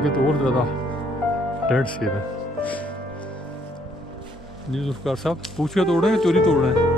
आगे तो और ज़्यादा डेड सेब है। जी जुल्फ़िकार साहब, पूछ के तोड़ रहे हैं, चोरी तोड़ रहे हैं?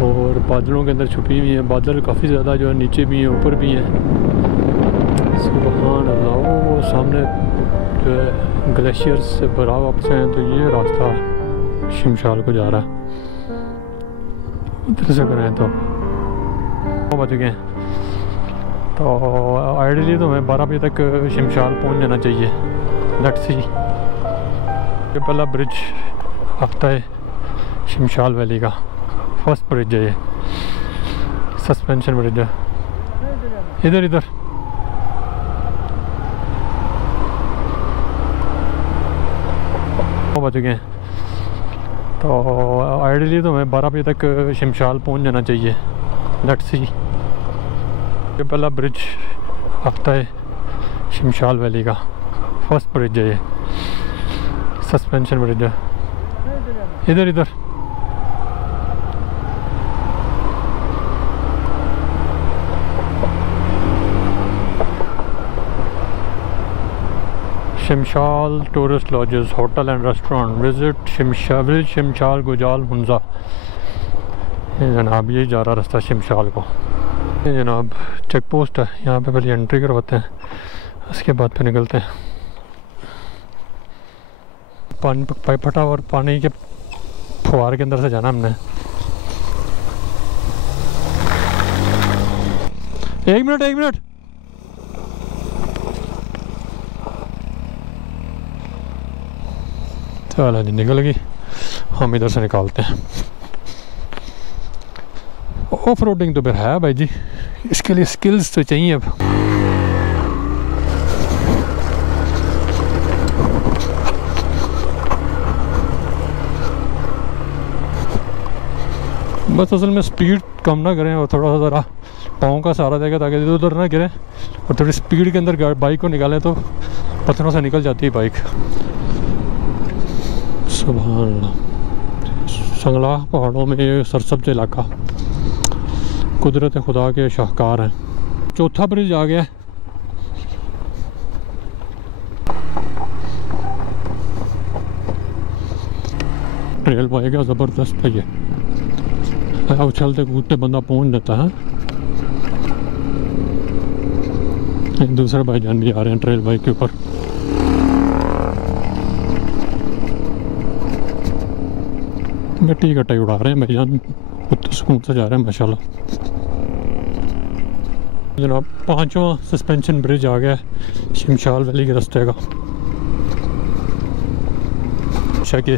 और बादलों के अंदर छुपी हुई हैं, बादल काफ़ी ज़्यादा जो है नीचे भी हैं ऊपर भी हैं। सुभान अल्लाह, वो सामने जो है ग्लेशियर से भरा वापस हैं, तो ये रास्ता शमशाल को जा रहा है। उधर से करें तो बच गए, तो आइडियली तो हमें 12 बजे तक शमशाल पहुंच जाना चाहिए। Let's see. ये पहला ब्रिज आता है शमशाल वैली का, फर्स्ट ब्रिज है ये, सस्पेंशन ब्रिज है। इधर इधर बच गए, तो आइडियली तो हमें 12 बजे तक शमशाल पहुंच जाना चाहिए। Let's see. ये पहला ब्रिज आता है शमशाल वैली का, फर्स्ट ब्रिज है ये, सस्पेंशन ब्रिज है। इधर इधर Shimshal tourist lodges, hotel and restaurant, visit Shimshal Gojal Hunza. ये जनाब ये जा रहा रास्ता शमशाल को। ये जनाब चेक पोस्ट है, यहाँ पे पहले एंट्री करवाते हैं, उसके बाद फिर निकलते हैं। पानी पाइप फटा और पानी के फुहार के अंदर से जाना हमने। एक मिनट चलो जी, निकल गई। हम इधर से निकालते हैं। ऑफ रोडिंग तो फिर है भाई जी, इसके लिए स्किल्स तो चाहिए। अब बस असल में स्पीड कम ना करें और थोड़ा सा ज़रा पाँव का सहारा देगा ताकि इधर उधर ना गिरें, और थोड़ी स्पीड के अंदर बाइक को निकालें तो पत्थरों से निकल जाती है बाइक। सुभान अल्लाह, संगलाह पहाड़ों में ये सरसब्ज इलाका कुदरत खुदा के शाहकार हैं। चौथा ब्रिज आ गया। रेल बाइक का ज़बरदस्त है ये, उछलते कूदते बंदा पहुंच जाता है। एक दूसरे भाईजान भी आ रहे हैं ट्रेल बाइक के ऊपर। मिट्टी कटाई उड़ा रहे हैं भाईजान, तो सुकून से जा रहे हैं माशाल्लाह। जनाब 5वां सस्पेंशन ब्रिज आ गया शमशाल वैली के रास्ते का। अच्छा कि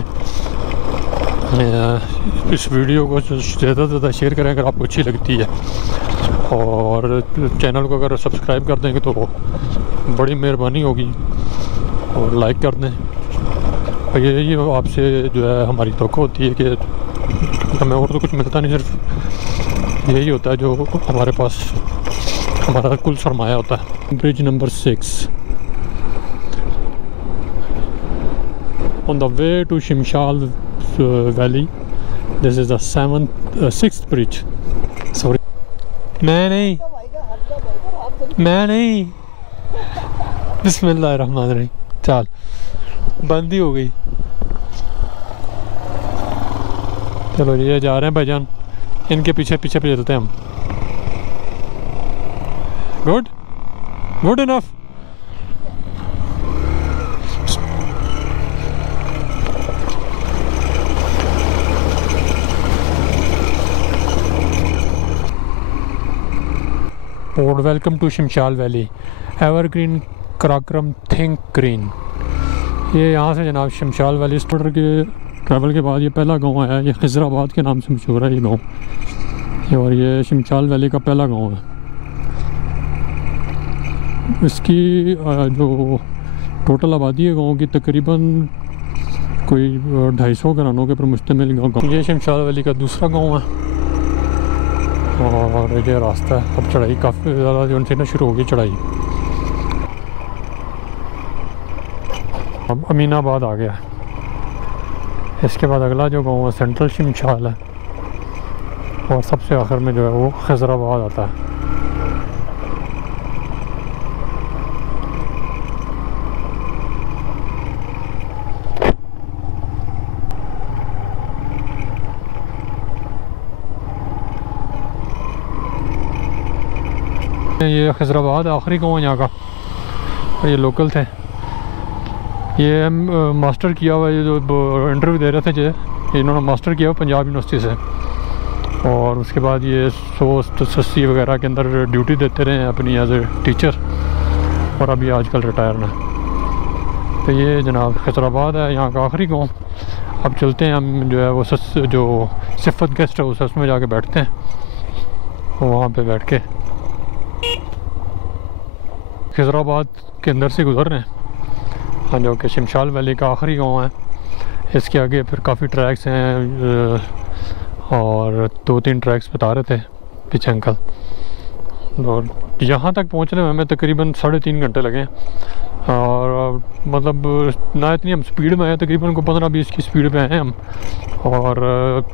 इस वीडियो को ज़्यादा से ज़्यादा शेयर करें अगर आपको अच्छी लगती है, और चैनल को अगर सब्सक्राइब कर देंगे तो बड़ी मेहरबानी होगी, और लाइक कर दें। और ये आपसे जो है हमारी तवक्को होती है कि हमें और तो कुछ मिलता नहीं, सिर्फ यही होता है जो हमारे पास हमारा कुल सरमाया होता है। Bridge number 6 on the way to Shimshal valley. This is the 6th bridge. Sorry, मैं नहीं बिस्मिल्लाहिर्रहमानिर्रहीम। चल बंद ही हो गई। चलो ये जा रहे हैं भाईजान, इनके पीछे पीछे चलते हैं हम। Good enough. Welcome to Shimshal Valley, evergreen Karakoram think green. ये यहाँ से जनाब शमशाल वैली स्टोर के ट्रैवल के बाद ये पहला गांव आया है। ये खिजराबाद के नाम से मशहूर है ये गांव, और ये शमशाल वैली का पहला गांव है। इसकी जो टोटल आबादी है गांव की तकरीबन कोई 250 घरानों के पर मुश्तमिल गाँव। ये शमशाल वैली का दूसरा गाँव है और ये रास्ता है। अब चढ़ाई काफ़ी ज़्यादा जो उनसे ना शुरू होगी चढ़ाई। अब अमीनाबाद आ गया। इसके बाद अगला जो गांव है सेंट्रल शमशाल है, और सबसे आखिर में जो है वो खिजराबाद आता है। ये खिजराबाद आखिरी गांव है यहाँ का, और ये लोकल थे। ये मास्टर किया हुआ, ये जो इंटरव्यू दे रहे थे जो इन्होंने मास्टर किया हुआ पंजाब यूनिवर्सिटी से, और उसके बाद ये 180 वगैरह के अंदर ड्यूटी देते रहे अपनी एज ए टीचर, और अभी आजकल रिटायर ना। तो ये जनाब खिजराबाद है यहाँ का आखिरी गांव। अब चलते हैं हम जो है वो जो सिफत गेस्ट हाउस है उसमें जाके बैठते हैं, वहाँ पे बैठ के खिजराबाद के अंदर से गुजर रहे हैं, हाँ, जो कि शमशाल वैली का आखिरी गांव है। इसके आगे फिर काफ़ी ट्रैक्स हैं, और 2-3 ट्रैक्स बता रहे थे पीछे अंकल। और यहाँ तक पहुँचने में हमें तकरीबन 3.5 घंटे लगे, और मतलब ना इतनी हम स्पीड में आए, तकरीबन को 15-20 की स्पीड पे आए हम, और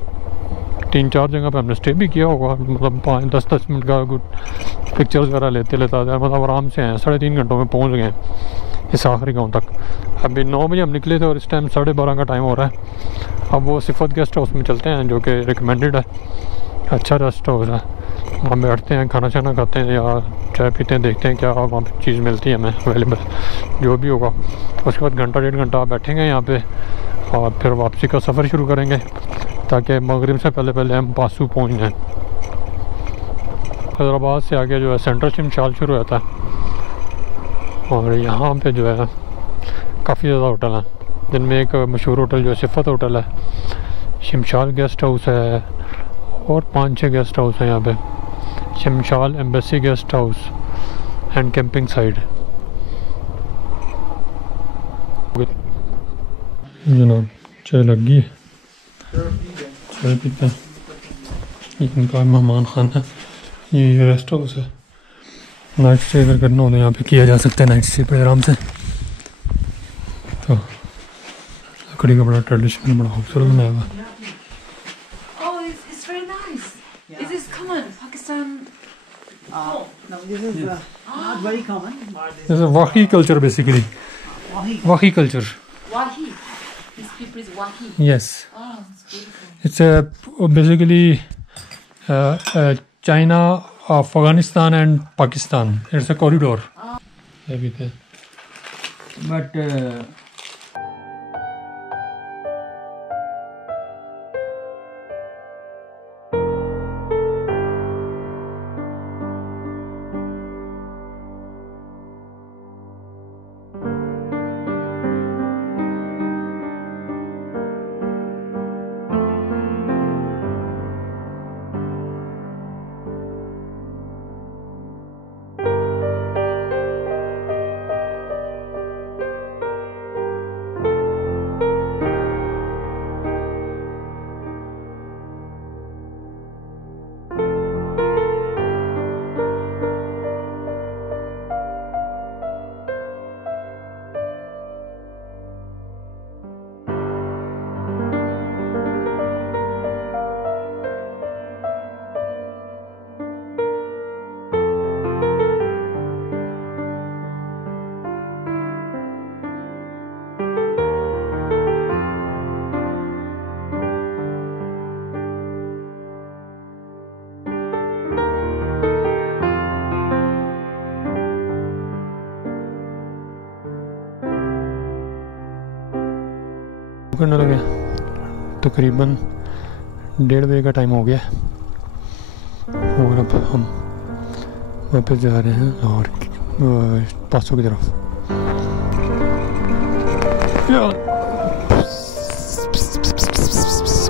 3-4 जगह पे हमने स्टे भी किया होगा, मतलब 5-10 मिनट का कुछ पिक्चर्स वगैरह लेते मतलब आराम से आए। 3.5 घंटों में पहुंच गए इस आखिरी गांव तक। अभी 9 बजे हम निकले थे और इस टाइम 12:30 का टाइम हो रहा है। अब वो सिफत गेस्ट हाउस में चलते हैं जो कि रिकमेंडेड है, अच्छा रेस्ट हाउस है। वहाँ बैठते हैं, खाना छाना खाते हैं या चाय पीते हैं, देखते हैं क्या वहाँ पर चीज़ मिलती है हमें अवेलेबल, जो भी होगा। उसके बाद 1-1.5 घंटा बैठेंगे यहाँ पे, और फिर वापसी का सफ़र शुरू करेंगे ताकि मगरिब से पहले हम पासू पहुँच जाएँ। हैदराबाद से आगे जो है सेंट्रल शमशाल शुरू होता है, और यहाँ पे जो है काफ़ी ज़्यादा होटल हैं, जिनमें एक मशहूर होटल जो है सिफत होटल है, शमशाल गेस्ट हाउस है, और 5-6 गेस्ट हाउस हैं यहाँ पे। Shimshal embassy guest house and camping side. जनाब चाय लग गई है, चाय पीते हैं। इनका मेहमान खाना, ये रेस्ट हाउस है। नाइट स्टे अगर करना हो तो यहाँ पे किया जा सकता है, नाइट स्टे पे आराम से। तो लकड़ी का बड़ा ट्रेडिशनल, बड़ा खूबसूरत बनाया हुआ। Is this common Pakistan? No, this is not very common. This is a Wahi culture basically. Wahi culture. Wahi. These people is Wahi. Yes. Oh, it's beautiful. It's basically China, Afghanistan and Pakistan. It's a corridor. Everything. But करने लगे। तकरीबन 1:30 बजे का time हो गया, और अब हम वापस जा रहे हैं और पासों की तरफ।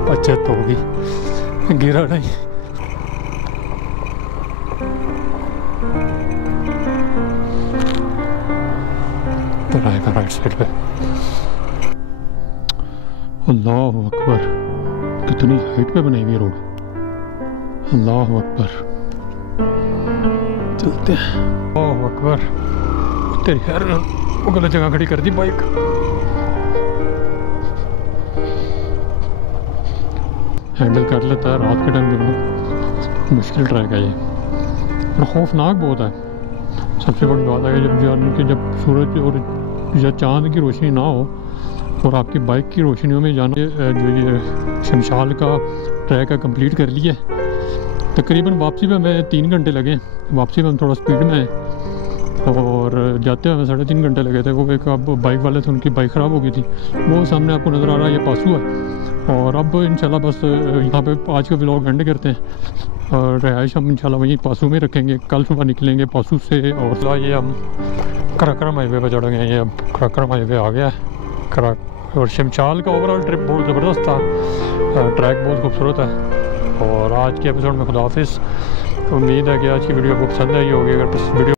बचत होगी, गिरा नहीं। तो रहेगा राइट साइड पे। अल्लाह अकबर, कितनी हाइट पे बनाई हुई रोड। अल्लाह अकबर, चलते हैं। अल्लाह अकबर, तेरी खैर वो गलत जगह खड़ी कर दी बाइक। हैंडल कर लेता है रात के टाइम में, मुश्किल ट्रैक है ये और खौफनाक बहुत है। सबसे बड़ी बात है कि जब सूरज और या चांद की रोशनी ना हो और आपकी बाइक की रोशनियों में जाना। जो ये शमशाल का ट्रैक है कंप्लीट कर लिया है। तकरीबन वापसी में हमें 3 घंटे लगे। वापसी में हम थोड़ा स्पीड में हैं और जाते हुए हमें 3.5 घंटे लगे थे। वो एक अब बाइक वाले थे, उनकी बाइक ख़राब हो गई थी। वो सामने आपको नज़र आ रहा है, ये पासू है। और अब इंशाल्लाह बस यहाँ पे आज का व्लॉग एंड करते हैं और रिहाइश हम इंशाल्लाह वहीं पासू में रखेंगे। कल सुबह निकलेंगे पासू से। और ये हम कराक्रम हाईवे पर चढ़ गए हैं। ये अब कराक्रम हाईवे आ गया है। और शमशाल का ओवरऑल ट्रिप बहुत ज़बरदस्त था, ट्रैक बहुत खूबसूरत है। और आज के एपिसोड में खुदा हाफिज़। उम्मीद है कि आज की वीडियो आपको पसंद आई होगी। अगर वीडियो